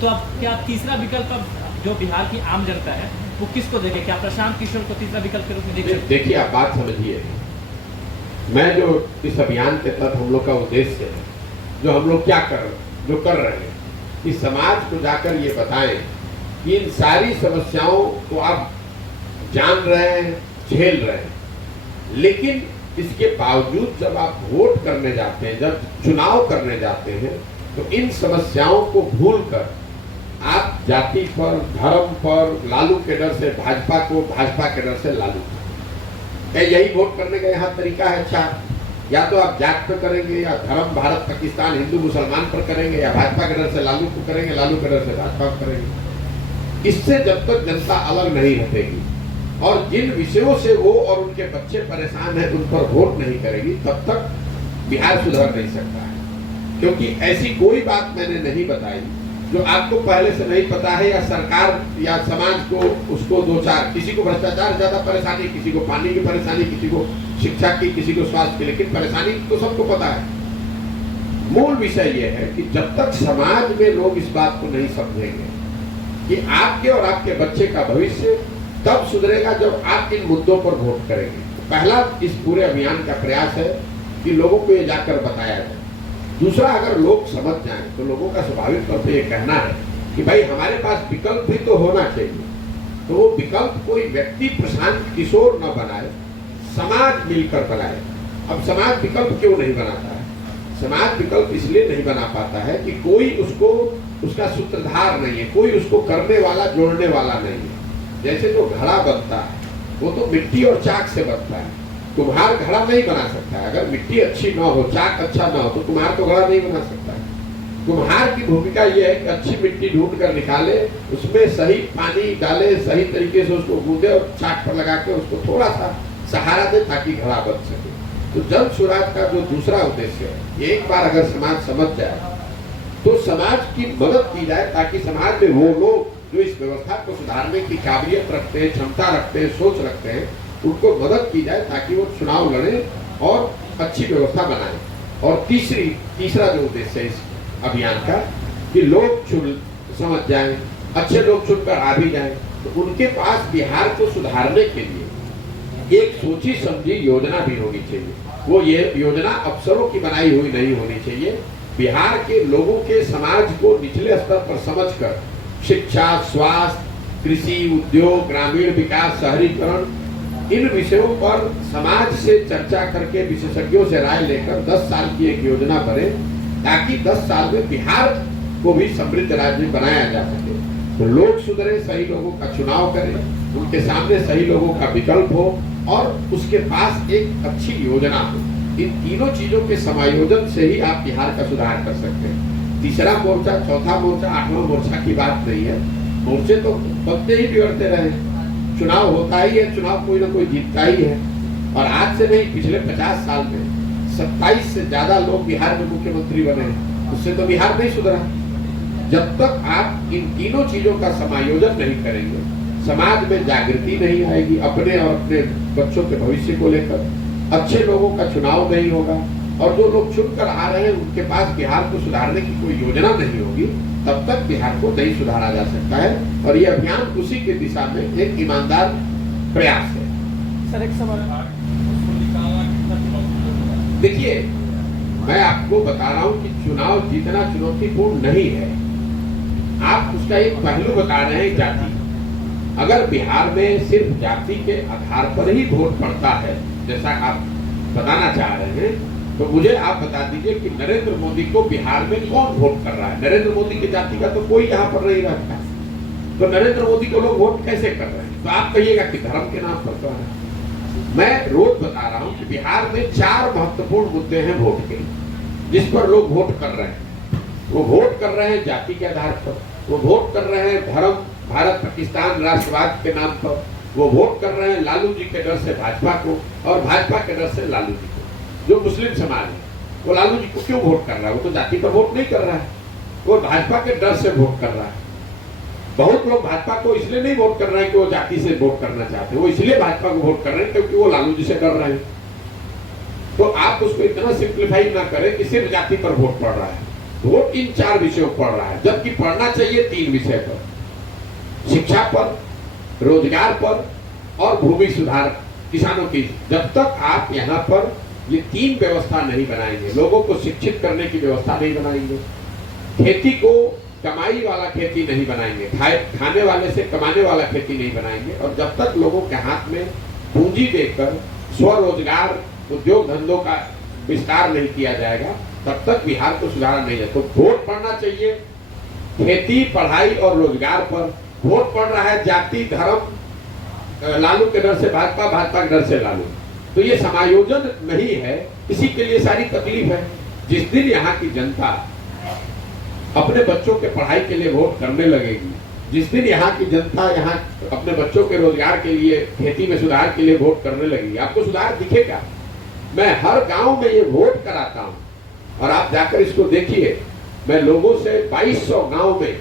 तो अब क्या तीसरा विकल्प अब जो बिहार की आम जनता है वो किसको देखे? क्या प्रशांत किशोर को तीसरा विकल्प के रूप में देख? देखिए, आप बात समझिए, मैं जो इस अभियान के तहत हम लोग का उद्देश्य है, जो हम लोग जो कर रहे हैं कि समाज को जाकर ये बताएं कि इन सारी समस्याओं को आप जान रहे हैं, झेल रहे हैं, लेकिन इसके बावजूद जब आप वोट करने जाते हैं, जब चुनाव करने जाते हैं, तो इन समस्याओं को भूलकर आप जाति पर, धर्म पर, लालू के डर से भाजपा को, भाजपा के डर से लालू को, यही वोट करने का यहाँ तरीका है। अच्छा, या तो आप जात पे करेंगे, या धर्म भारत पाकिस्तान हिंदू मुसलमान पर करेंगे, या भाजपा के डर से लालू को करेंगे, लालू के डर से भाजपा को करेंगे। इससे जब तक जनता अलग नहीं हटेगी और जिन विषयों से वो और उनके बच्चे परेशान हैं उन पर वोट नहीं करेगी, तब तक बिहार सुधर नहीं सकता है। क्योंकि ऐसी कोई बात मैंने नहीं बताई जो आपको पहले से नहीं पता है, या सरकार या समाज को उसको दो चार, किसी को भ्रष्टाचार ज्यादा परेशानी, किसी को पानी की परेशानी, किसी को शिक्षा की, किसी को स्वास्थ्य की, लेकिन परेशानी तो सबको पता है। मूल विषय यह है कि जब तक समाज में लोग इस बात को नहीं समझेंगे कि आपके और आपके बच्चे का भविष्य तब सुधरेगा जब आप इन मुद्दों पर वोट करेंगे। पहला इस पूरे अभियान का प्रयास है कि लोगों को ये जाकर बताया जाए। दूसरा, अगर लोग समझ जाएं तो लोगों का स्वाभाविक तौर पर यह कहना है कि भाई हमारे पास विकल्प भी तो होना चाहिए। तो वो विकल्प कोई व्यक्ति प्रशांत किशोर न बनाए, समाज मिलकर बनाए। अब समाज विकल्प क्यों नहीं बनाता है? समाज विकल्प इसलिए नहीं बना पाता है कि कोई उसका सूत्रधार नहीं है, कोई उसको करने वाला, जोड़ने वाला नहीं है। जैसे जो घड़ा बनता है वो तो मिट्टी और चाक से बनता है, कुम्हार घड़ा नहीं बना सकता है। अगर मिट्टी अच्छी ना हो, चाक अच्छा ना हो, तो कुम्हार तो घड़ा नहीं बना सकता है। कुम्हार की भूमिका यह है कि अच्छी मिट्टी ढूंढ कर निकाले, उसमें सही पानी डाले, सही तरीके से उसको गूंदे और चाक पर लगा के उसको थोड़ा सा सहारा दे ताकि घड़ा बन सके। तो जन स्वराज का जो दूसरा उद्देश्य है, एक बार अगर समाज समझ जाए तो समाज की मदद की जाए, ताकि समाज में वो लोग जो इस व्यवस्था को सुधारने की काबिलियत रखते हैं, क्षमता रखते हैं, सोच रखते हैं, उनको मदद की जाए ताकि वो चुनाव लड़े और अच्छी व्यवस्था बनाए। और तीसरा जो उद्देश्य है इस अभियान का, कि लोग समझ जाएं, अच्छे लोग चुनकर आ भी जाएं, तो उनके पास बिहार को सुधारने के लिए एक सोची समझी योजना भी होनी चाहिए। वो ये योजना अफसरों की बनाई हुई नहीं होनी चाहिए। बिहार के लोगों के, समाज को निचले स्तर पर समझकर शिक्षा, स्वास्थ्य, कृषि, उद्योग, ग्रामीण विकास, शहरीकरण, इन विषयों पर समाज से चर्चा करके, विशेषज्ञों से राय लेकर 10 साल की एक योजना बने, ताकि 10 साल में बिहार को भी समृद्ध राज्य बनाया जा सके। तो लोग सुधरे, सही लोगों का चुनाव करें, उनके सामने सही लोगों का विकल्प हो और उसके पास एक अच्छी योजना हो। इन तीनों चीजों के समायोजन से ही आप बिहार का सुधार कर सकते हैं। तीसरा मोर्चा, चौथा मोर्चा, 8वां मोर्चा की बात नहीं है। मोर्चे तो बनते ही बिगड़ते रहे, चुनाव होता ही है, चुनाव कोई ना कोई जीतता ही है। और आज से नहीं, पिछले 50 साल में 27 से ज्यादा लोग बिहार में मुख्यमंत्री बने हैं, उससे तो बिहार नहीं सुधरा। जब तक आप इन तीनों चीजों का समायोजन नहीं करेंगे, समाज में जागृति नहीं आएगी, अपने और अपने बच्चों के भविष्य को लेकर अच्छे लोगों का चुनाव नहीं होगा, और जो लोग चुनकर आ रहे हैं उनके पास बिहार को सुधारने की कोई योजना नहीं होगी, तब तक बिहार को नहीं सुधारा जा सकता है। और ये अभियान उसी की दिशा में एक ईमानदार प्रयास है। सर, एक सवाल, देखिए, मैं आपको बता रहा हूँ कि चुनाव जीतना चुनौतीपूर्ण नहीं है। आप उसका एक पहलू बता रहे हैं, जाति। अगर बिहार में सिर्फ जाति के आधार पर ही वोट पड़ता है, जैसा आप बताना चाह रहे हैं, तो मुझे आप बता दीजिए कि नरेंद्र मोदी को बिहार में कौन वोट कर रहा है? नरेंद्र मोदी की जाति का तो कोई यहाँ पर नहीं रहता, तो नरेंद्र मोदी को लोग वोट कैसे कर रहे हैं? तो आप कहिएगा कि धर्म के नाम पर कर रहे हैं। मैं रोज बता रहा हूँ कि बिहार में 4 महत्वपूर्ण मुद्दे हैं वोट के, जिस पर लोग वोट कर रहे हैं। वो वोट कर रहे हैं जाति के आधार पर, वो वोट कर रहे हैं धर्म, भारत पाकिस्तान, राष्ट्रवाद के नाम पर, वो वोट कर रहे हैं लालू जी के डर से भाजपा को, और भाजपा के डर से लालू जी को। जो मुस्लिम समाज है वो लालू जी को क्यों वोट कर रहा है? वो तो जाति पर वोट नहीं कर रहा है, वो भाजपा के डर से वोट कर रहा है। बहुत लोग भाजपा को इसलिए नहीं वोट कर रहे हैं कि वो जाति से वोट करना चाहते हैं, वो इसलिए भाजपा को वोट कर रहे हैं क्योंकि वो लालू जी से डर रहे हैं। तो आप उसको इतना सिंप्लीफाई ना करें कि सिर्फ जाति पर वोट पड़ रहा है। वोट इन 4 विषयों पर पड़ रहा है, जबकि पढ़ना चाहिए 3 विषय पर, शिक्षा पर, रोजगार पर और भूमि सुधार किसानों की। जब तक आप यहाँ पर ये 3 व्यवस्था नहीं बनाएंगे, लोगों को शिक्षित करने की व्यवस्था नहीं बनाएंगे, खेती को कमाई वाला खेती नहीं बनाएंगे, खाने वाले से कमाने वाला खेती नहीं बनाएंगे, और जब तक लोगों के हाथ में पूंजी देकर स्वरोजगार उद्योग धंधों का विस्तार नहीं किया जाएगा, तब तक बिहार को सुधारा नहीं है। तो वोट पड़ना चाहिए खेती, पढ़ाई और रोजगार पर। वोट पड़ रहा है जाति, धर्म, लालू के डर से भाजपा, भाजपा के डर से लालू। तो ये समायोजन नहीं है, इसी के लिए सारी तकलीफ है। जिस दिन यहाँ की जनता अपने बच्चों के पढ़ाई के लिए वोट करने लगेगी, जिस दिन यहाँ की जनता यहाँ अपने बच्चों के रोजगार के लिए, खेती में सुधार के लिए वोट करने लगेगी, आपको सुधार दिखेगा। मैं हर गांव में ये वोट कराता हूँ और आप जाकर इसको देखिए। मैं लोगों से 2200 गांव में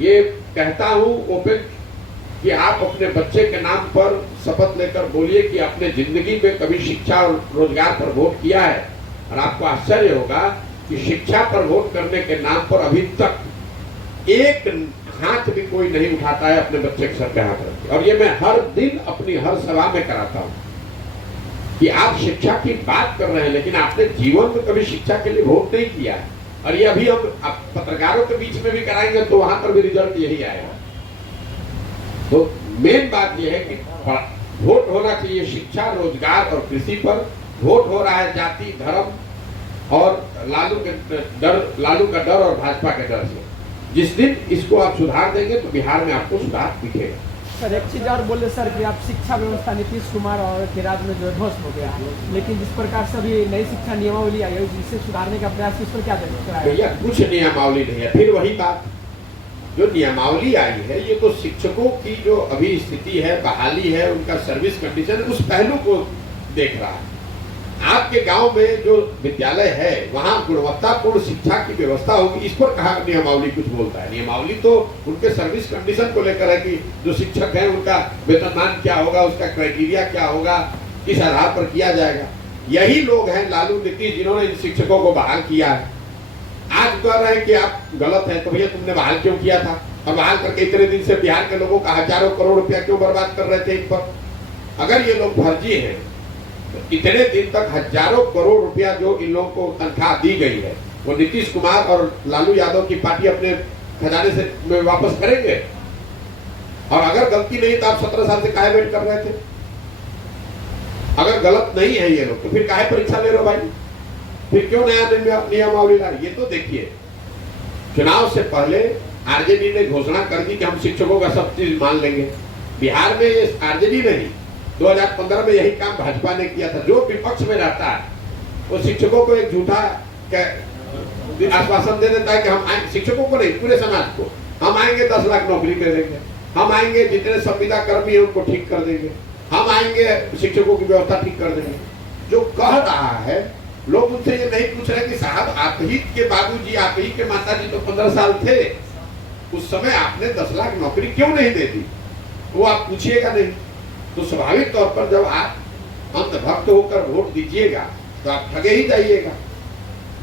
ये कहता हूँ ओपन कि आप अपने बच्चे के नाम पर शपथ लेकर बोलिए कि आपने जिंदगी में कभी शिक्षा और रोजगार पर वोट किया है, और आपको आश्चर्य होगा कि शिक्षा पर वोट करने के नाम पर अभी तक एक हाथ भी कोई नहीं उठाता है अपने बच्चे के सर पे हाथ रख के। और ये मैं हर दिन अपनी हर सभा में कराता हूँ कि आप शिक्षा की बात कर रहे हैं, लेकिन आपने जीवन में कभी शिक्षा के लिए वोट नहीं किया है। और ये अभी हम पत्रकारों के बीच में भी कराएंगे तो वहां पर भी रिजल्ट यही आएगा। तो मेन बात यह है कि वोट होना चाहिए शिक्षा, रोजगार और कृषि पर। वोट हो रहा है जाति, धर्म और लालू का डर और भाजपा के डर से। जिस दिन इसको आप सुधार देंगे तो बिहार में आपको सुधार दिखेगा। सर एक चीज और बोले सर कि आप शिक्षा व्यवस्था नीतीश कुमार और के राज में जो है ध्वस्त हो गया, लेकिन जिस प्रकार से अभी नई शिक्षा नियमावली आई है जिसे सुधारने का प्रयास, इस पर क्या देना? भैया कुछ नियमावली नहीं है, फिर वही बात, जो नियमावली आई है ये तो शिक्षकों की जो अभी स्थिति है, बहाली है, उनका सर्विस कंडीशन, उस पहलू को देख रहा है। आपके गांव में जो विद्यालय है वहां गुणवत्तापूर्ण शिक्षा की व्यवस्था होगी, इस पर कहा नियमावली कुछ बोलता है? नियमावली तो उनके सर्विस कंडीशन को लेकर है कि जो शिक्षक हैं उनका वेतनमान क्या होगा, उसका क्राइटेरिया क्या होगा, किस आधार पर किया जाएगा। यही लोग हैं लालू, नीतीश, जिन्होंने इन शिक्षकों को बहाल किया है। आज कह रहे हैं कि आप गलत हैं, तो भैया तुमने बहाल क्यों किया था? और बहाल करके इतने दिन से बिहार के लोगों का हजारों करोड़ रुपया क्यों बर्बाद कर रहे थे इन पर? अगर ये लोग फर्जी हैं तो इतने दिन तक हजारों करोड़ रुपया जो इन लोगों को तनख्वाह दी गई है वो नीतीश कुमार और लालू यादव की पार्टी अपने खजाने से में वापस करेंगे? और अगर गलती नहीं तो आप 17 साल से काहे वेट कर रहे थे? अगर गलत नहीं है ये लोग तो फिर काहे परीक्षा ले रहे हो भाई? फिर क्यों नया नियमावली लाए? ये तो देखिए, चुनाव से पहले आरजेडी ने घोषणा कर दी कि हम शिक्षकों का सब चीज मान लेंगे। बिहार में ये आरजेडी नहीं, 2015 में यही काम भाजपा ने किया था। जो विपक्ष में रहता है वो शिक्षकों को एक झूठा आश्वासन दे देता है कि हम आएंगे, शिक्षकों को नहीं पूरे समाज को, हम आएंगे 10 लाख नौकरी दे देंगे, हम आएंगे जितने संविदा कर्मी है उनको ठीक कर देंगे, हम आएंगे शिक्षकों की व्यवस्था ठीक कर देंगे। जो कह रहा है लोग उनसे ये नहीं पूछ रहे कि साहब आप ही के बाबूजी, आप ही के माताजी तो 15 साल थे, उस समय आपने 10 लाख नौकरी क्यों नहीं दे दी? वो आप पूछिएगा नहीं। तो स्वाभाविक तौर पर जब आप अंधभक्त होकर वोट दीजिएगा तो आप ठगे ही जाइएगा।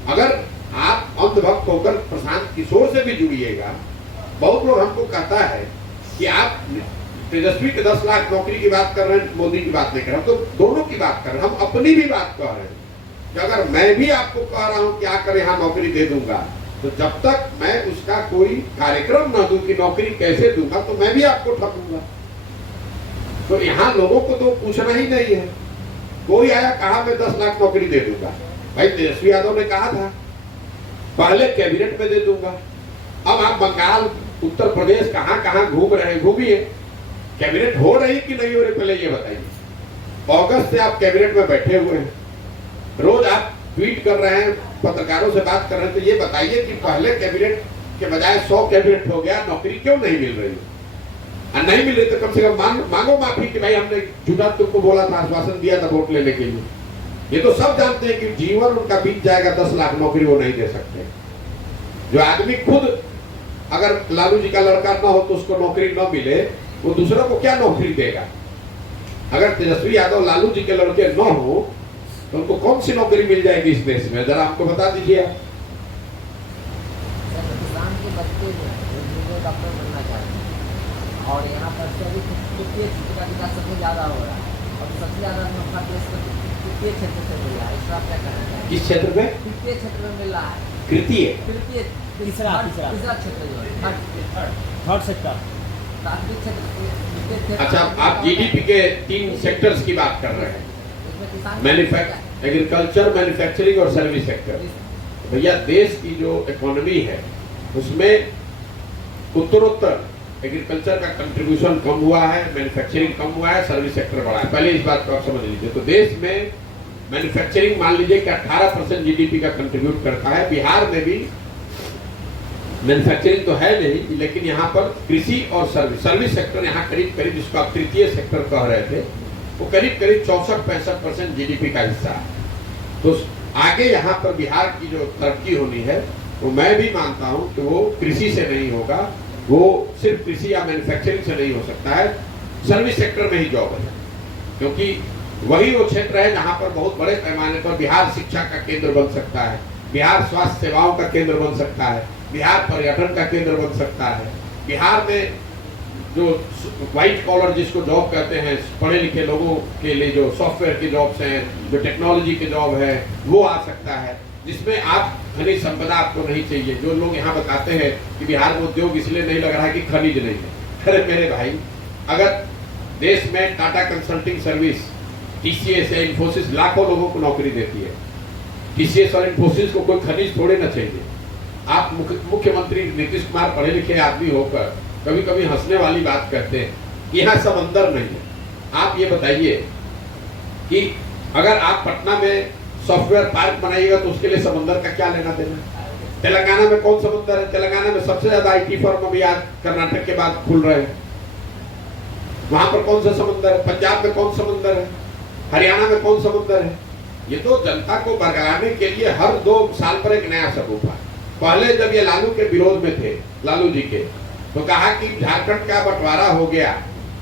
अगर आप अंधभक्त होकर प्रशांत किशोर से भी जुड़िएगा, बहुत लोग हमको कहता है कि आप तेजस्वी के 10 लाख नौकरी की बात कर रहे हैं, मोदी की बात नहीं कर रहे, हम तो दोनों की बात कर रहे हैं। हम अपनी भी बात कर रहे हैं कि अगर मैं भी आपको कह रहा हूं कि आकर यहाँ नौकरी दे दूंगा, तो जब तक मैं उसका कोई कार्यक्रम न दूं कि नौकरी कैसे दूंगा, तो मैं भी आपको ठगूंगा। तो यहाँ लोगों को तो पूछना ही नहीं है। कोई आया कहा मैं 10 लाख नौकरी दे दूंगा, भाई तेजस्वी यादव ने कहा था पहले कैबिनेट में दे दूंगा। अब आप बंगाल, उत्तर प्रदेश कहां कहां घूम रहे हैं, घूमिए, कैबिनेट हो रही कि नहीं हो रही पहले ये बताइए। अगस्त से आप कैबिनेट में बैठे हुए हैं, रोज आप ट्वीट कर रहे हैं, पत्रकारों से बात कर रहे हैं, तो ये बताइए कि पहले कैबिनेट के बजाय 100 कैबिनेट हो गया, नौकरी क्यों नहीं मिल रही? नहीं मिल रही तो कम से कम मांगो माफी कि भाई हमने झूठा तुमको बोला था, आश्वासन दिया था वोट लेने के लिए। ये तो सब जानते हैं कि जीवन उनका बीत जाएगा, 10 लाख नौकरी वो नहीं दे सकते। जो आदमी खुद अगर लालू जी का लड़का ना हो तो उसको नौकरी न मिले, वो दूसरों को क्या नौकरी देगा? अगर तेजस्वी यादव लालू जी के लड़के न हो तो उनको कौन सी नौकरी मिल जाएगी इस देश में? जरा आपको बता दीजिए। बच्चे जो हैं जो डॉक्टर बनना चाहते हैं और यहाँ पर सभी तृतीय क्षेत्र का विकास सबसे ज़्यादा हो रहा है और सबसे ज़्यादा मौका देश को तृतीय क्षेत्र से मिल रहा है। इस पर आप क्या कहना चाहेंगे? किस क्षेत्र में? तृतीय क्षेत्र में मिल रहा है। तृतीय तीसरा क्षेत्र जो है थर्ड सेक्टर प्राथमिक क्षेत्र। अच्छा, आप जीडीपी के 3 सेक्टर्स की बात कर रहे हैं, इसमें किसान एग्रीकल्चर, मैन्युफैक्चरिंग और सर्विस सेक्टर। भैया देश की जो इकोनॉमी है उसमें उत्तरोत्तर एग्रीकल्चर का कंट्रीब्यूशन कम हुआ है, मैन्युफैक्चरिंग कम हुआ है, सर्विस सेक्टर बढ़ा है। पहले इस बात को आप समझ लीजिए। तो देश में मैन्युफैक्चरिंग मान लीजिए कि 18% जीडीपी का कंट्रीब्यूट करता है। बिहार में भी मैन्युफैक्चरिंग तो है नहीं, लेकिन यहाँ पर कृषि और सर्विस सेक्टर यहाँ करीब करीब, जिसको आप तृतीय सेक्टर कह रहे थे, वो करीब करीब 64-65% जीडीपी का हिस्सा है। तो आगे यहाँ पर बिहार की जो तरक्की होनी है वो मैं भी मानता हूँ कि वो कृषि से नहीं होगा, वो सिर्फ कृषि या मैन्युफैक्चरिंग से नहीं हो सकता है, सर्विस सेक्टर में ही जॉब है। क्योंकि वही वो क्षेत्र है जहाँ पर बहुत बड़े पैमाने पर बिहार शिक्षा का केंद्र बन सकता है, बिहार स्वास्थ्य सेवाओं का केंद्र बन सकता है, बिहार पर्यटन का केंद्र बन सकता है। बिहार में जो व्हाइट कॉलर जिसको जॉब कहते हैं, पढ़े लिखे लोगों के लिए जो सॉफ्टवेयर की जॉब्स हैं, जो टेक्नोलॉजी के जॉब है, वो आ सकता है, जिसमें आप खनिज संपदा आपको नहीं चाहिए। जो लोग यहाँ बताते हैं कि बिहार में उद्योग इसलिए नहीं लग रहा है कि खनिज नहीं है। अरे मेरे भाई, अगर देश में टाटा कंसल्टिंग सर्विस, टीसीएस या इन्फोसिस लाखों लोगों को नौकरी देती है, टीसीएस और इन्फोसिस को कोई खनिज थोड़े ना चाहिए। आप मुख्यमंत्री नीतीश कुमार पढ़े लिखे आदमी होकर कभी कभी हंसने वाली बात करते हैं, यहाँ समंदर नहीं है। आप ये बताइए कि अगर आप पटना में सॉफ्टवेयर पार्क बनाइएगा तो उसके लिए समंदर का क्या लेना देना? तेलंगाना में कौन समंदर है? तेलंगाना में सबसे ज्यादा आईटी फर्म अभी आज कर्नाटक के बाद खुल रहे हैं, वहां पर कौन सा समंदर है? पंजाब में कौन समंदर है? हरियाणा में कौन समंदर है? ये तो जनता को बरगलाने के लिए हर 2 साल पर एक नया सबूत है। पहले जब ये लालू के विरोध में थे, लालू जी के, तो कहा कि झारखंड का बंटवारा हो गया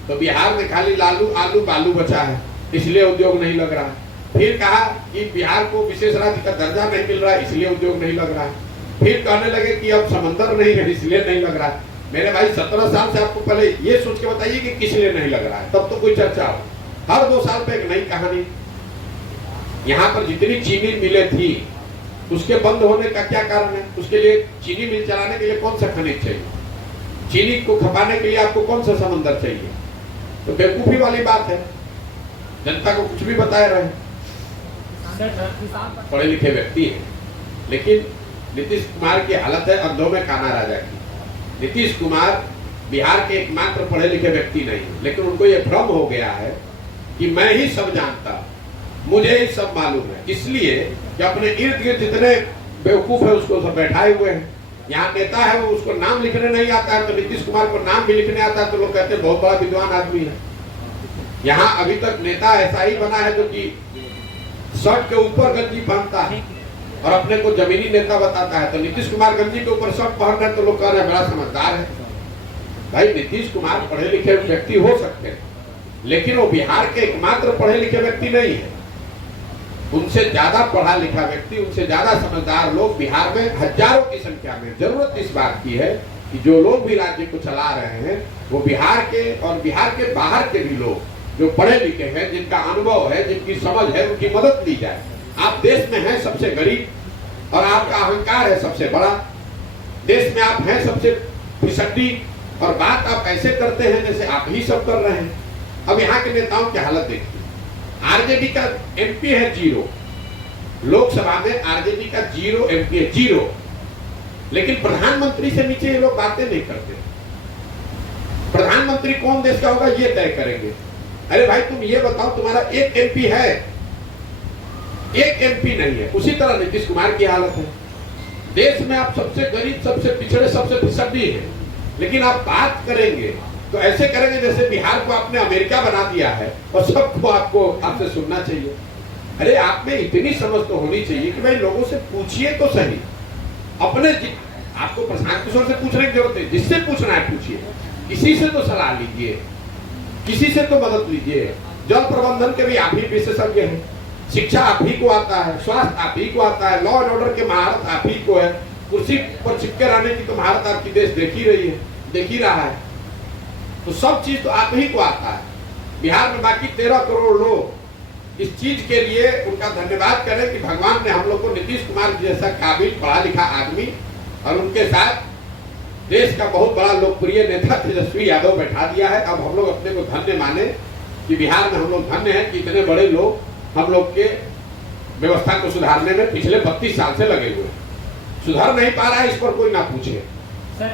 तो बिहार में खाली लालू आलू बालू बचा है, इसलिए उद्योग नहीं लग रहा। फिर कहा कि बिहार को विशेष राज्य का दर्जा नहीं मिल रहा है, इसलिए उद्योग नहीं लग रहा है। फिर कहने लगे कि अब समंदर नहीं है, इसलिए नहीं लग रहा है। मेरे भाई 17 साल से आपको पहले ये सोच के बताइए कि किस लिए नहीं लग रहा है, तब तो कोई चर्चा हो। हर 2 साल पे एक नई कहानी। यहाँ पर जितनी चीनी मिलें थी उसके बंद होने का क्या कारण है? उसके लिए चीनी मिल चलाने के लिए कौन सा खनिज चाहिए? चीनी को खपाने के लिए आपको कौन सा समंदर चाहिए? तो बेवकूफी वाली बात है, जनता को कुछ भी बताए रहे। पढ़े लिखे व्यक्ति है, लेकिन नीतीश कुमार की हालत है अंधों में काना राजा की। नीतीश कुमार बिहार के एकमात्र पढ़े लिखे व्यक्ति नहीं है, लेकिन उनको यह भ्रम हो गया है कि मैं ही सब जानता, मुझे ही सब मालूम है, इसलिए कि अपने इर्द गिर्द जितने बेवकूफ है उसको सब बैठाए हुए हैं। यहाँ नेता है वो उसको नाम लिखने नहीं आता है, तो नीतीश कुमार को नाम भी लिखने आता है तो लोग कहते हैं बहुत बड़ा विद्वान आदमी है। यहाँ अभी तक नेता ऐसा ही बना है जो कि शर्ट के ऊपर गंजी पहनता है और अपने को जमीनी नेता बताता है। तो नीतीश कुमार गंजी के ऊपर शर्ट पहन रहे हैं तो लोग कह रहे हैं बड़ा समझदार है। भाई नीतीश कुमार पढ़े लिखे व्यक्ति हो सकते हैं, लेकिन वो बिहार के एकमात्र पढ़े लिखे व्यक्ति नहीं है। उनसे ज्यादा पढ़ा लिखा व्यक्ति, उनसे ज्यादा समझदार लोग बिहार में हजारों की संख्या में। जरूरत इस बात की है कि जो लोग भी राज्य को चला रहे हैं वो बिहार के और बिहार के बाहर के भी लोग जो पढ़े लिखे हैं, जिनका अनुभव है, जिनकी समझ है, उनकी मदद ली जाए। आप देश में हैं सबसे गरीब और आपका अहंकार है सबसे बड़ा। देश में आप हैं सबसे फिसड्डी और बात आप ऐसे करते हैं जैसे आप ही सब कर रहे हैं। अब यहाँ के नेताओं की हालत देखिए। आरजेडी का एमपी है 0, लोकसभा में आरजेडी का 0 एमपी है, 0, लेकिन प्रधानमंत्री से नीचे ये लोग बातें नहीं करते। प्रधानमंत्री कौन देश का होगा ये तय करेंगे। अरे भाई तुम ये बताओ, तुम्हारा एक एमपी है, एक एमपी नहीं है। उसी तरह नीतीश कुमार की हालत है। देश में आप सबसे गरीब, सबसे पिछड़े, सबसे फिसड्डी है, लेकिन आप बात करेंगे तो ऐसे करेंगे जैसे बिहार को आपने अमेरिका बना दिया है और सबको आपसे सुनना चाहिए। अरे आप में इतनी समझ तो होनी चाहिए कि भाई लोगों से पूछिए तो सही। अपने आपको प्रशांत किशोर से पूछने की जरूरत है, जिससे पूछना है पूछिए, किसी से तो सलाह लीजिए, किसी से तो मदद लीजिए। जल प्रबंधन के भी आप ही विशेषज्ञ हैं, शिक्षा आप ही को आता है, स्वास्थ्य आप ही को आता है, लॉ एंड ऑर्डर के महारत आप ही को है, कुर्सी पर चिपके रहने की तो महारत आपकी देश देख ही रहा है। तो सब चीज तो आप ही को आता है। बिहार में बाकी 13 करोड़ लोग इस चीज के लिए उनका धन्यवाद करें कि भगवान ने हम लोग को नीतीश कुमार जैसा काबिल पढ़ा लिखा आदमी और उनके साथ देश का बहुत बड़ा लोकप्रिय नेता तेजस्वी यादव बैठा दिया है। अब हम लोग अपने को धन्य माने कि बिहार में हम लोग धन्य हैं कि इतने बड़े लोग हम लोग के व्यवस्था को सुधारने में पिछले 32 साल से लगे हुए। सुधर नहीं पा रहा है, इस पर कोई ना पूछे। सर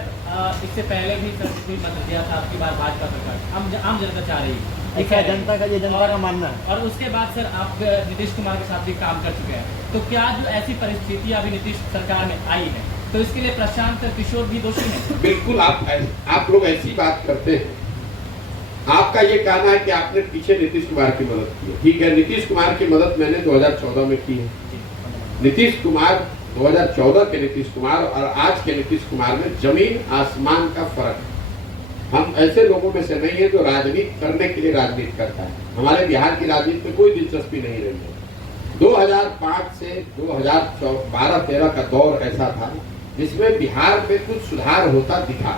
इससे पहले भी सर मतलब दिया था आपकी बार भाजपा सरकार आम जनता चाह रही है, ऐसा जनता का, ये जनता का मानना है। और उसके बाद सर आप नीतीश कुमार के साथ भी काम कर चुके हैं, तो क्या जो ऐसी परिस्थितियां अभी नीतीश सरकार में आई है तो इसके लिए प्रशांत किशोर भी दोषी है? बिल्कुल आप लोग ऐसी बात करते हैं। आपका ये कहना है कि आपने पीछे नीतीश कुमार की मदद की है। ठीक है, नीतीश कुमार की मदद मैंने 2014 में की है। नीतीश कुमार 2014 के नीतीश कुमार और आज के नीतीश कुमार में जमीन आसमान का फर्क है। हम ऐसे लोगों में से नहीं है जो राजनीति करने के लिए राजनीति करता है। हमारे बिहार की राजनीति में कोई दिलचस्पी नहीं रही है। 2005 से 2012-13 का दौर ऐसा था जिसमें बिहार में कुछ सुधार होता दिखा।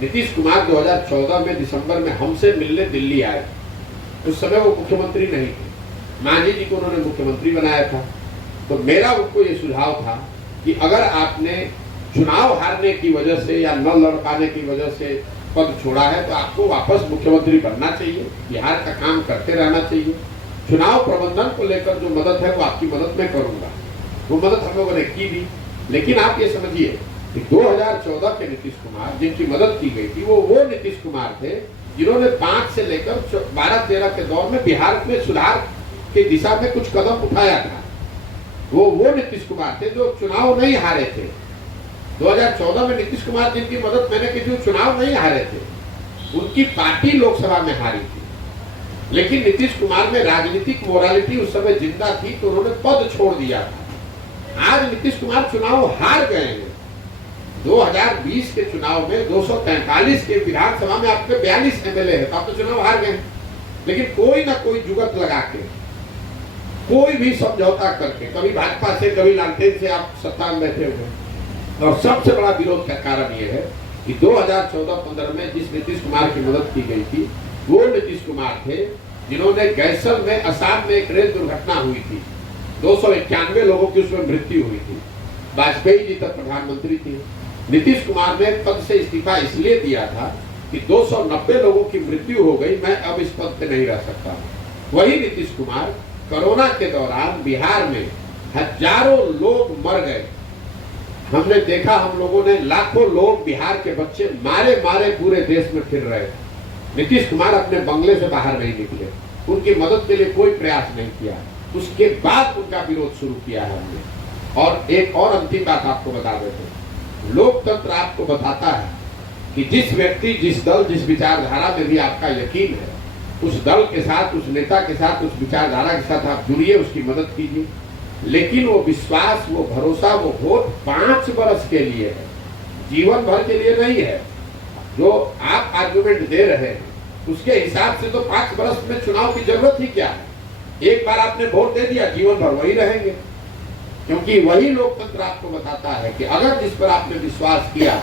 नीतीश कुमार 2014 में दिसंबर में हमसे मिलने दिल्ली आए। उस समय वो मुख्यमंत्री नहीं थे, मांझी जी को उन्होंने मुख्यमंत्री बनाया था। तो मेरा उनको ये सुझाव था कि अगर आपने चुनाव हारने की वजह से या न लड़ पाने की वजह से पद छोड़ा है तो आपको वापस मुख्यमंत्री बनना चाहिए, बिहार का काम करते रहना चाहिए। चुनाव प्रबंधन को लेकर जो मदद है वो आपकी मदद में करूंगा। वो मदद हम लोगों ने की भी। लेकिन आप ये समझिए कि 2014 के नीतीश कुमार जिनकी मदद की गई थी वो नीतीश कुमार थे जिन्होंने 5 से लेकर 12-13 के दौर में बिहार में सुधार की दिशा में कुछ कदम उठाया था। वो नीतीश कुमार थे जो चुनाव नहीं हारे थे। 2014 में नीतीश कुमार जिनकी मदद मैंने की थी चुनाव नहीं हारे थे, उनकी पार्टी लोकसभा में हारी थी। लेकिन नीतीश कुमार में राजनीतिक मोरालिटी उस समय जिंदा थी तो उन्होंने पद छोड़ दिया था। आज नीतीश कुमार चुनाव हार गए हैं। 2020 के चुनाव में 243 के विधानसभा में आपके 42 एमएलए है तो आप तो चुनाव हार गए। लेकिन कोई ना कोई जुगत लगा के, कोई भी समझौता करके, कभी भाजपा से कभी लालटेन से आप सत्ता में बैठे हुए। और सबसे बड़ा विरोध का कारण यह है कि 2014-15 में जिस नीतीश कुमार की मदद की गई थी वो नीतीश कुमार थे जिन्होंने गैसल में असम में एक रेल दुर्घटना हुई थी। 291 लोगों की उसमें मृत्यु हुई थी। वाजपेयी जी तक प्रधानमंत्री थे। नीतीश कुमार ने पद से इस्तीफा इसलिए दिया था कि 290 लोगों की मृत्यु हो गई, मैं अब इस पद पे नहीं रह सकता। वही नीतीश कुमार कोरोना के दौरान बिहार में हजारों लोग मर गए। हमने देखा, हम लोगों ने लाखों लोग बिहार के बच्चे मारे मारे पूरे देश में फिर रहे। नीतीश कुमार अपने बंगले से बाहर नहीं निकले, उनकी मदद के लिए कोई प्रयास नहीं किया। उसके बाद उनका विरोध शुरू किया है हमने। और एक और अंतिम बात आपको बता देते हैं, लोकतंत्र आपको बताता है कि जिस व्यक्ति, जिस दल, जिस विचारधारा में भी आपका यकीन है उस दल के साथ, उस नेता के साथ, उस विचारधारा के साथ आप जुड़िए, उसकी मदद कीजिए। लेकिन वो विश्वास, वो भरोसा, वो वोट 5 वर्ष के लिए है, जीवन भर के लिए नहीं है। जो आप आर्गुमेंट दे रहे हैं उसके हिसाब से तो 5 वर्ष में चुनाव की जरूरत ही क्या है। एक बार आपने वोट दे दिया, जीवन भर वही रहेंगे। क्योंकि वही लोकतंत्र आपको बताता है कि अगर जिस पर आपने विश्वास किया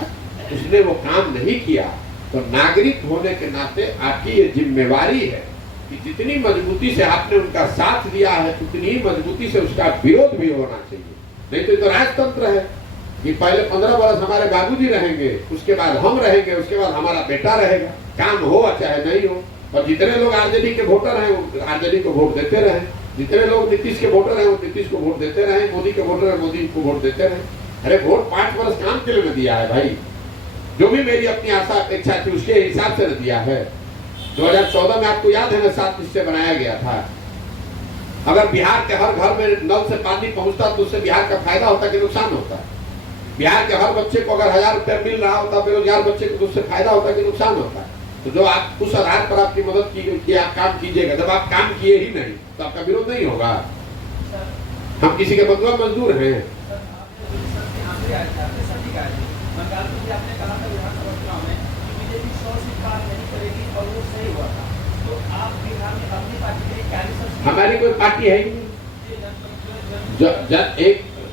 उसने वो काम नहीं किया तो नागरिक होने के नाते आपकी ये जिम्मेवारी है कि जितनी मजबूती से आपने उनका साथ दिया है उतनी ही मजबूती से उसका विरोध भी होना चाहिए। नहीं तो ये तो राजतंत्र है कि पहले 15 वर्ष हमारे बाबूजी रहेंगे, उसके बाद हम रहेंगे, उसके बाद हमारा बेटा रहेगा, काम हो चाहे नहीं हो। और जितने लोग आरजेडी के वोटर हैं वो आरजेडी को वोट देते रहे, जितने लोग नीतीश के वोटर हैं वो नीतीश को वोट देते रहे, मोदी के वोटर हैं मोदी को वोट देते रहे। अरे वोट 5 वर्ष काम के लिए दिया है भाई, जो भी मेरी अपनी आशा अपेक्षा थी उसके हिसाब से दिया है। 2014 में आपको याद है ना 7 निश्चय बनाया गया था। अगर बिहार के हर घर में नल से पानी पहुंचता तो उससे बिहार का फायदा होता कि नुकसान होता। बिहार के हर बच्चे को अगर 1000 रुपया मिल रहा होता, बेरोजगार बच्चे को, तो उससे फायदा होता कि नुकसान होता। तो जो आप उस आधार पर आपकी मदद की आप काम कीजिएगा। जब आप काम किए ही नहीं तो आपका विरोध नहीं होगा। हम किसी के बदला मजदूर हैं। हमारी कोई पार्टी है ही नहीं।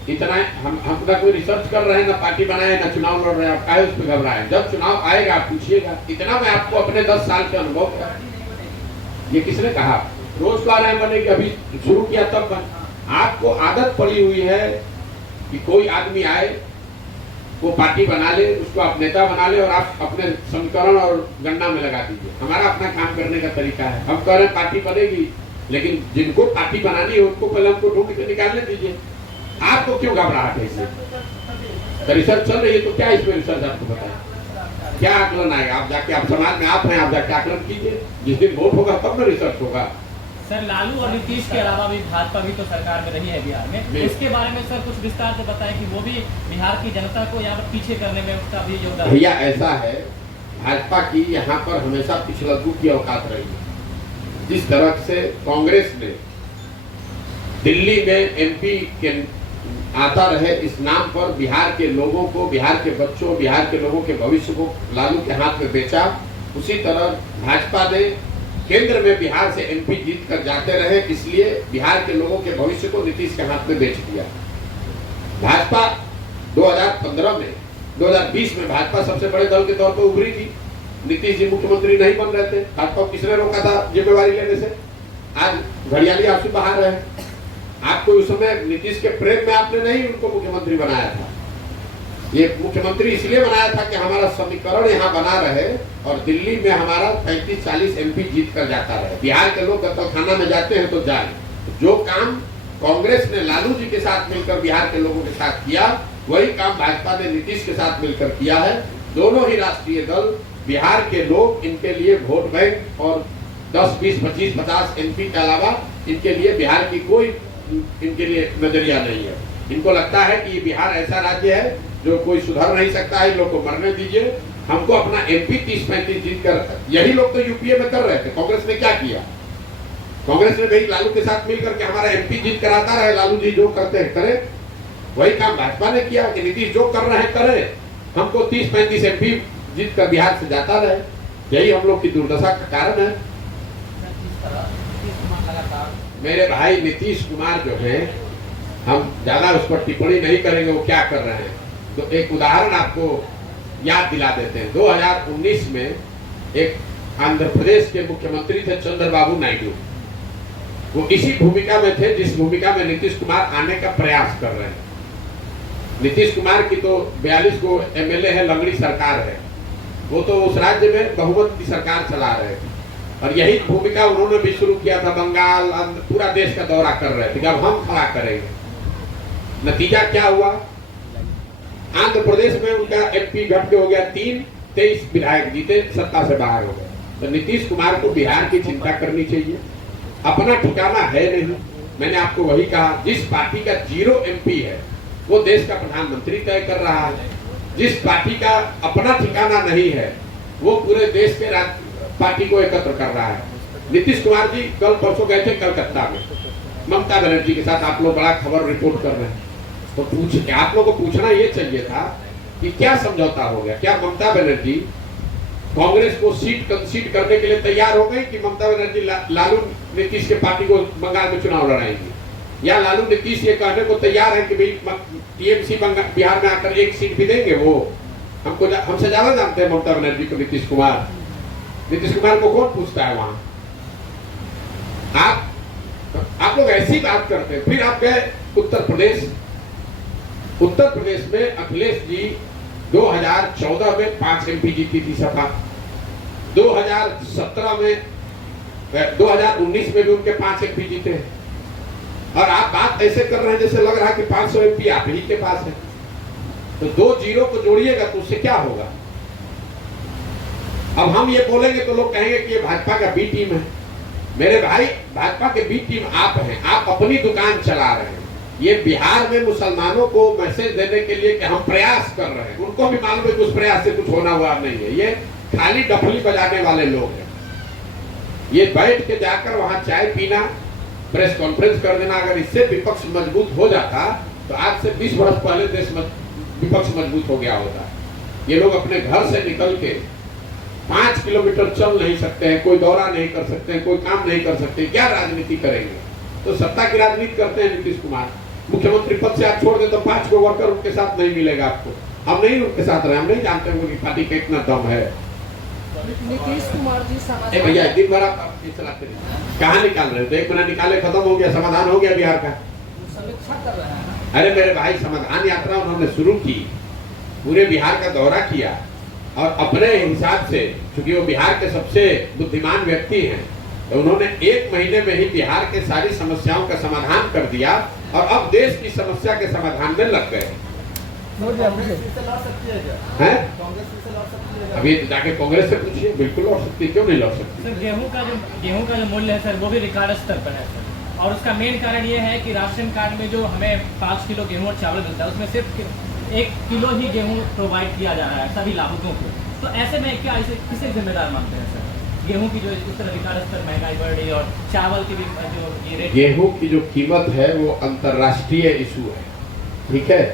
इतना हम ना कोई रिसर्च कर रहे हैं, ना पार्टी बनाए, ना चुनाव लड़ रहे हैं, आप काहे उस पर घबराए? जब चुनाव आएगा आप पूछिएगा। इतना मैं आपको अपने 10 साल के अनुभव का, ये किसने कहा? रोज कह रहे हैं बने कि अभी शुरू किया तब बन। आपको आदत पड़ी हुई है कि कोई आदमी आए, वो पार्टी बना ले, उसको आप नेता बना ले और आप अपने समीकरण और गणना में लगा दीजिए। हमारा अपना काम करने का तरीका है। हम कह रहे हैं पार्टी बनेगी, लेकिन जिनको पार्टी बनानी है उनको पहले हमको ढूंढ के निकालने दीजिए। आपको क्यों घबराहट है इससे? रिसर्च चल रही है तो क्या इसमें रिसर्च आपको बताया? क्या आकलन आएगा? आप जाके, आप समाज में आप हैं, आप जाके आकलन कीजिए। जिस दिन वोट होगा तब ना रिसर्च होगा। सर, लालू और नीतीश के अलावा भी भाजपा भी तो सरकार में रही है बिहार में, इसके बारे में सर कुछ विस्तार से बताएं कि वो भी बिहार की जनता को यहाँ पर पीछे करने में उसका भी योगदान। भैया ऐसा है, भाजपा की यहाँ पर हमेशा पिछलग्गू की औकात रही है। जिस तरह से कांग्रेस ने दिल्ली में एमपी के आता रहे इस नाम पर बिहार के लोगों को, बिहार के बच्चों, बिहार के लोगों के भविष्य को लालू के हाथ में बेचा, उसी तरह भाजपा ने केंद्र में बिहार से एमपी जीत कर जाते रहे, इसलिए बिहार के लोगों के भविष्य को नीतीश के हाथ में बेच दिया। भाजपा 2015 में, 2020 में भाजपा सबसे बड़े दल के तौर पर उभरी थी। नीतीश जी मुख्यमंत्री नहीं बन रहे थे, भाजपा को किसने रोका था जिम्मेवारी लेने से? आज घड़ियाली आंसू बहा रहे हैं। आपको उस समय नीतीश के प्रेम में आपने नहीं उनको मुख्यमंत्री बनाया था। ये मुख्यमंत्री इसलिए बनाया था कि हमारा समीकरण यहाँ बना रहे और दिल्ली में हमारा 35-40 एमपी जीत कर जाता रहे। बिहार के लोग गतौखाना में जाते हैं तो जाए। जो काम कांग्रेस ने लालू जी के साथ मिलकर बिहार के लोगों के साथ किया, वही काम भाजपा ने नीतीश के साथ मिलकर किया है। दोनों ही राष्ट्रीय दल, बिहार के लोग इनके लिए वोट बैंक और 10, 20, 25, 50 एमपी के अलावा इनके लिए बिहार की कोई इनके लिए नजरिया नहीं है। इनको लगता है कि बिहार ऐसा राज्य है जो कोई सुधर नहीं सकता है, लोग को मरने दीजिए, हमको अपना एमपी 30-35 जीत कर। यही लोग तो यूपीए में कर रहे थे। कांग्रेस ने क्या किया? कांग्रेस ने भाई लालू के साथ मिलकर के हमारा एमपी जीत कराता रहे, लालू जी जो करते हैं करे। वही काम भाजपा ने किया कि नीतीश जो कर रहे हैं करे, हमको 30-35 एमपी जीत कर बिहार से जाता रहे। यही हम लोग की दुर्दशा का कारण है। मेरे भाई नीतीश कुमार जो है, हम ज्यादा उस पर टिप्पणी नहीं करेंगे वो क्या कर रहे हैं। तो एक उदाहरण आपको याद दिला देते हैं। 2019 में एक आंध्र प्रदेश के मुख्यमंत्री थे चंद्रबाबू नायडू। वो इसी भूमिका में थे जिस भूमिका में नीतीश कुमार आने का प्रयास कर रहे हैं। नीतीश कुमार की तो 42 को एमएलए है, लंगड़ी सरकार है। वो तो उस राज्य में बहुमत की सरकार चला रहे थे और यही भूमिका उन्होंने भी शुरू किया था। बंगाल, पूरा देश का दौरा कर रहे थे कि अब हम खड़ा करेंगे। नतीजा क्या हुआ? आंध्र प्रदेश में उनका एमपी घट के हो गया 3, 23 विधायक जीते, सत्ता से बाहर हो गए। तो नीतीश कुमार को बिहार की चिंता करनी चाहिए। अपना ठिकाना है नहीं। मैंने आपको वही कहा, जिस पार्टी का 0 एमपी है वो देश का प्रधानमंत्री तय कर रहा है। जिस पार्टी का अपना ठिकाना नहीं है वो पूरे देश के पार्टी को एकत्र कर रहा है। नीतीश कुमार जी कल परसों गए थे कलकत्ता में ममता बनर्जी के साथ। आप लोग बड़ा खबर रिपोर्ट कर रहे हैं, तो आप लोगों को पूछना ये चाहिए था कि क्या समझौता हो गया? क्या ममता बनर्जी कांग्रेस को सीट कंसीड करने के लिए तैयार हो गई कि ममता बनर्जी लालू नीतीश के पार्टी को बंगाल में चुनाव लड़ाएंगे? या लालू नीतीश ये कहने को तैयार है कि भाई टीएमसी बिहार में आकर 1 सीट भी देंगे? वो हमसे ज्यादा जानते हैं ममता बनर्जी को नीतीश कुमार। नीतीश कुमार को कौन पूछता है वहां? आप लोग ऐसी बात करते हैं। फिर आप गए उत्तर प्रदेश। उत्तर प्रदेश में अखिलेश जी 2014 में 5 एमपी जीती थी सपा। 2017 में 2019 में भी उनके 5 एमपी जीते। और आप बात ऐसे कर रहे हैं जैसे लग रहा है कि 500 एमपी आप ही के पास है। तो 2 जीरो को जोड़िएगा तो उससे क्या होगा? अब हम ये बोलेंगे तो लोग कहेंगे कि ये भाजपा का बी टीम है। मेरे भाई, भाजपा के बी टीम आप हैं। आप अपनी दुकान चला रहे हैं। ये बिहार में मुसलमानों को मैसेज देने के लिए कि हम प्रयास कर रहे हैं, उनको भी मालूम है कि उस प्रयास से कुछ होना हुआ नहीं है। ये खाली डफली बजाने वाले लोग हैं। ये बैठ के जाकर वहां चाय पीना, प्रेस कॉन्फ्रेंस कर देना, अगर इससे विपक्ष मजबूत हो जाता तो आज से 20 वर्ष पहले देश विपक्ष मजबूत हो गया होता। ये लोग अपने घर से निकल के 5 किलोमीटर चल नहीं सकते हैं, कोई दौरा नहीं कर सकते हैं, कोई काम नहीं कर सकते, क्या राजनीति करेंगे? तो सत्ता की राजनीति करते हैं नीतीश कुमार। मुख्यमंत्री पद से आप छोड़ दे तो 5 गो वर्कर उनके साथ नहीं मिलेगा आपको। हम नहीं उनके साथ रहे, हम नहीं जानते उनकी पार्टी का इतना दम है। नीतीश कुमार जी ए भैया दिन भर आप ये चलाते रहिए, कहाँ निकाल रहे हो? तो 1 महीना निकाले, खत्म हो गया, समाधान हो गया बिहार का। समीक्षा कर रहे हैं। अरे मेरे भाई, समाधान यात्रा उन्होंने शुरू की, पूरे बिहार का दौरा किया और अपने हिसाब से, क्योंकि वो बिहार के सबसे बुद्धिमान व्यक्ति हैं, तो उन्होंने 1 महीने में ही बिहार के सारी समस्याओं का समाधान कर दिया और अब देश की समस्या के समाधान में लग गए हैं। अभी जाके कांग्रेस से पूछिए, बिल्कुल लड़ सकती, क्यों नहीं लड़ सकती? सर गेहूं का जो मूल्य है सर, वो भी रिकॉर्ड स्तर पर है सर, और उसका मेन कारण ये है कि राशन कार्ड में जो हमें 5 किलो गेहूं और चावल मिलता है, उसमें सिर्फ 1 किलो ही गेहूं प्रोवाइड किया जा रहा है सभी लाभुकों को। तो ऐसे में क्या इसे किसे जिम्मेदार मानते हैं सर? गेहूं की जो इस तरह रिकॉर्ड स्तर महंगाई बढ़ रही है और चावल की भी जो ये रेट, गेहूं की जो कीमत है वो अंतर्राष्ट्रीय इशू है, ठीक है,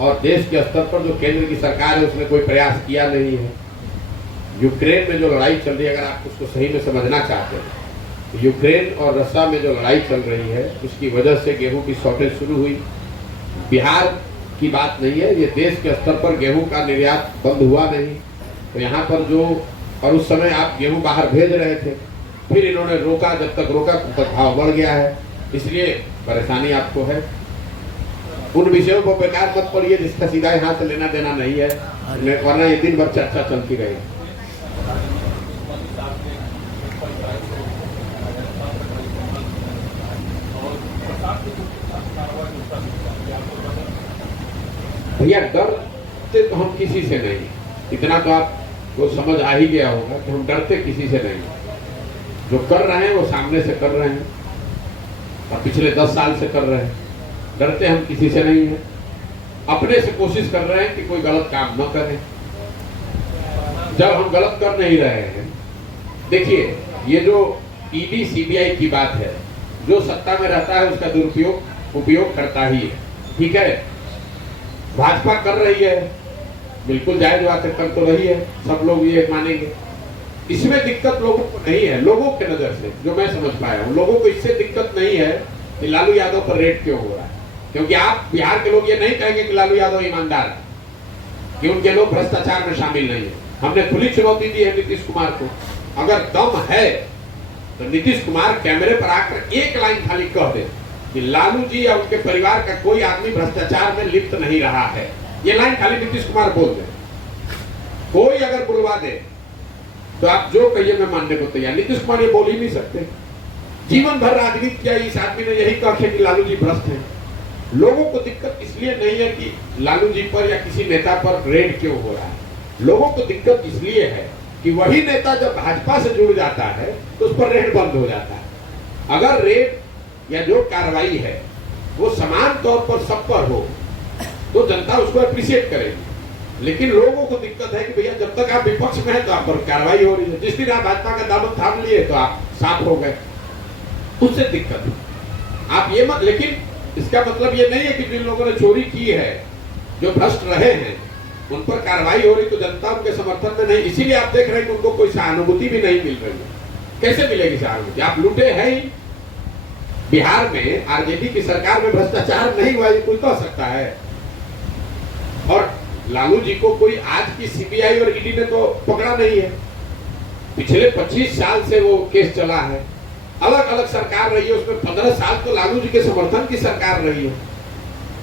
और देश के स्तर पर जो केंद्र की सरकार है उसने कोई प्रयास किया नहीं है। यूक्रेन में जो लड़ाई चल रही है, अगर आप उसको सही में समझना चाहते हैं, तो यूक्रेन और रशिया में जो लड़ाई चल रही है उसकी वजह से गेहूं की शॉर्टेज शुरू हुई। बिहार की बात नहीं है, ये देश के स्तर पर गेहूं का निर्यात बंद हुआ नहीं, तो यहाँ पर जो, और उस समय आप गेहूं बाहर भेज रहे थे, फिर इन्होंने रोका, जब तक रोका तब तक भाव बढ़ गया है, इसलिए परेशानी आपको है। उन विषयों को बेकार मत पड़िए जिसका सीधा यहाँ से लेना देना नहीं है, वरना ये दिन भर चर्चा चलती रहेगी। भैया डरते तो हम किसी से नहीं, इतना तो आपको समझ आ ही गया होगा कि हम डरते किसी से नहीं। जो कर रहे हैं वो सामने से कर रहे हैं और पिछले 10 साल से कर रहे हैं। डरते हम किसी से नहीं है, अपने से कोशिश कर रहे हैं कि कोई गलत काम न करें। जब हम गलत कर नहीं रहे हैं, देखिए ये जो ईडी सीबीआई की बात है, जो सत्ता में रहता है उसका दुरुपयोग उपयोग करता ही है, ठीक है। भाजपा कर रही है, बिल्कुल जायज बात है, कर तो रही है, सब लोग ये मानेंगे। इसमें दिक्कत लोगों को नहीं है, लोगों के नजर से जो मैं समझ पाया हूँ, लोगों को इससे दिक्कत नहीं है कि लालू यादव पर रेड क्यों हो रहा है, क्योंकि आप बिहार के लोग ये नहीं कहेंगे कि लालू यादव ईमानदार है, कि उनके लोग भ्रष्टाचार में शामिल नहीं है। हमने खुली चुनौती दी है नीतीश कुमार को, अगर दम है तो नीतीश कुमार कैमरे पर आकर एक लाइन खाली कह दे कि लालू जी या उनके परिवार का कोई आदमी भ्रष्टाचार में लिप्त नहीं रहा है, ये लाइन खाली नीतीश कुमार बोल दे। कोई अगर बुलवा दे तो आप जो कहिए मैं मानने को तैयार। नीतीश कुमार ये बोल ही नहीं सकते, जीवन भर राजनीति किया, इस आदमी ने यही कहा कि लालू जी भ्रष्ट हैं। लोगों को दिक्कत इसलिए नहीं है कि लालू जी पर या किसी नेता पर रेड क्यों हो रहा है, लोगों को दिक्कत इसलिए है कि वही नेता जब भाजपा से जुड़ जाता है तो उस पर रेड बंद हो जाता है। अगर रेड या जो कार्रवाई है वो समान तौर पर सब पर हो तो जनता उसको अप्रिशिएट करेगी, लेकिन लोगों को दिक्कत है कि भैया जब तक आप विपक्ष में है तो आप पर कार्रवाई हो रही है, जिस दिन आप भाजपा का दामन थाम लिए तो आप साफ हो गए, उससे दिक्कत है। आप ये मत, लेकिन इसका मतलब ये नहीं है कि जिन लोगों ने चोरी की है, जो भ्रष्ट रहे हैं, उन पर कार्रवाई हो रही तो जनता उनके समर्थन में नहीं, इसीलिए आप देख रहे हैं कि उनको कोई सहानुभूति भी नहीं मिल रही है। कैसे मिलेगी सहानुभूति? आप लूटे हैं ही। बिहार में आरजेडी की सरकार में भ्रष्टाचार नहीं हुआ, ये कोई कह सकता है? और लालू जी को कोई आज की सीबीआई और ईडी ने तो पकड़ा नहीं है, पिछले 25 साल से वो केस चला है, अलग अलग सरकार रही है, उसमें 15 साल तो लालू जी के समर्थन की सरकार रही है,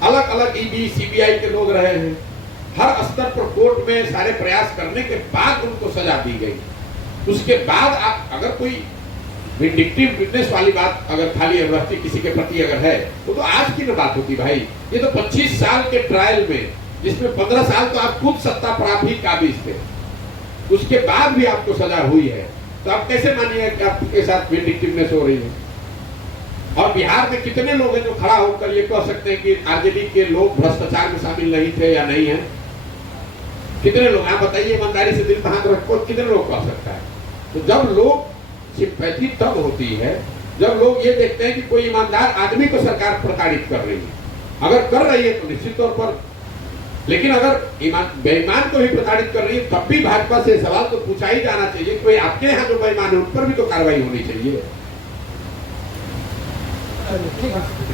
अलग अलग ईडी सीबीआई के लोग रहे हैं, हर स्तर पर कोर्ट में सारे प्रयास करने के बाद उनको सजा दी गई। उसके बाद आप अगर कोई विंडिक्टिव विटनेस वाली बात अगर खाली अभिव्यक्ति किसी के प्रति अगर है तो आज की न बात होती भाई। ये तो 25 साल के ट्रायल में, जिसमें 15 साल तो आप खुद सत्ता पर आप ही काबिज थे, उसके बाद भी आपको सजा हुई है, तो आप कैसे मानिए कि आपके साथ विंडिक्टिवनेस हो रही है? और बिहार में कितने लोग हैं जो खड़ा होकर ये कह सकते हैं कि आरजेडी के लोग भ्रष्टाचार में शामिल नहीं थे या नहीं है? कितने लोग? आप बताइए, ईमानदारी से दिल बांध रखो, कितने लोग कह सकता है? तो जब लोग सिंपैथी तब होती है जब लोग ये देखते हैं कि कोई ईमानदार आदमी को सरकार प्रताड़ित कर रही है। अगर कर रही है तो निश्चित तौर पर, लेकिन अगर बेईमान को भी प्रताड़ित कर रही है तब भी भाजपा से सवाल तो पूछा ही जाना चाहिए कि आपके यहाँ जो बेईमान है उन पर भी तो कार्रवाई होनी चाहिए। ठीक है।